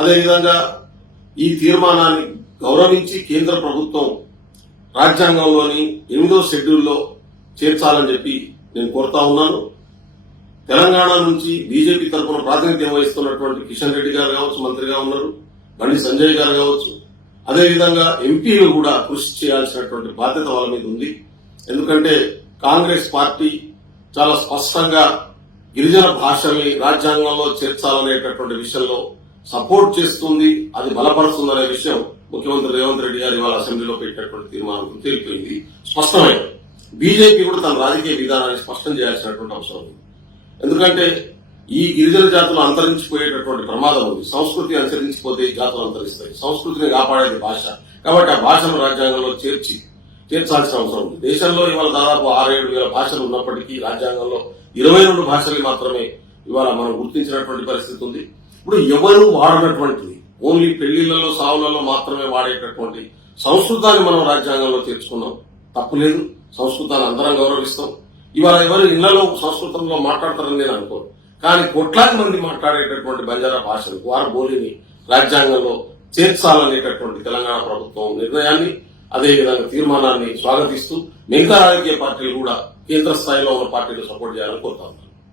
అదేవిధంగా ఈ తీర్మానాన్ని గౌరవించి కేంద్ర ప్రభుత్వం రాజ్యాంగంలోని 8వ షెడ్యూల్లో చేర్చాలని చెప్పి నేను కోరుతా ఉన్నాను. తెలంగాణ నుంచి బీజేపీ తరఫున ప్రాతినిధ్యం వహిస్తున్నటువంటి కిషన్ రెడ్డి గారు కావచ్చు, మంత్రిగా ఉన్నారు, బండి సంజయ్ గారు కావచ్చు, అదేవిధంగా ఎంపీలు కూడా కృషి చేయాల్సినటువంటి బాధ్యత వాళ్ళ మీద ఉంది. ఎందుకంటే కాంగ్రెస్ పార్టీ చాలా స్పష్టంగా గిరిజన భాషల్ని రాజ్యాంగంలో చేర్చాలనేటటువంటి విషయంలో సపోర్ట్ చేస్తుంది, అది బలపరుస్తుందనే విషయం ముఖ్యమంత్రి రేవంత్ రెడ్డి గారు ఇవాళ అసెంబ్లీలో పెట్టినటువంటి తీర్మానం తేలిపోయింది, స్పష్టమైంది. బీజేపీ కూడా తన రాజకీయ విధానాన్ని స్పష్టం చేయాల్సినటువంటి అవసరం ఉంది. ఎందుకంటే ఈ గిరిజన జాతులు అంతరించిపోయేటటువంటి ప్రమాదం ఉంది. సంస్కృతి అనుసరించిపోతే జాతులు అంతరిస్తాయి. సంస్కృతిని కాపాడేది భాష. కాబట్టి ఆ భాషను రాజ్యాంగంలో చేర్చాల్సిన అవసరం ఉంది. దేశంలో ఇవాళ దాదాపు 6-7 వేల భాషలు ఉన్నప్పటికీ రాజ్యాంగంలో 22 భాషలు మాత్రమే ఇవాళ మనం గుర్తించినటువంటి పరిస్థితి ఉంది. ఇప్పుడు ఎవరు వాడనటువంటిది, ఓన్లీ పెళ్లిళ్లలో సావులలో మాత్రమే వాడేటటువంటి సంస్కృతాన్ని మనం రాజ్యాంగంలో చేర్చుకున్నాం, తప్పులేదు. సంస్కృతాన్ని అందరం గౌరవిస్తాం. ఇవాళ ఎవరు ఇళ్లలో సంస్కృతంలో మాట్లాడతారని నేను అనుకోను. కానీ కోట్లాది మంది మాట్లాడేటటువంటి బంజారా భాషను, వారి బోలిని రాజ్యాంగంలో చేర్చాలనేటటువంటి తెలంగాణ ప్రభుత్వం నిర్ణయాన్ని, అదేవిధంగా తీర్మానాన్ని స్వాగతిస్తూ మిగతా రాజకీయ పార్టీలు కూడా కేంద్ర స్థాయిలో ఉన్న పార్టీలు సపోర్ట్ చేయాలని కోరుతా ఉన్నారు.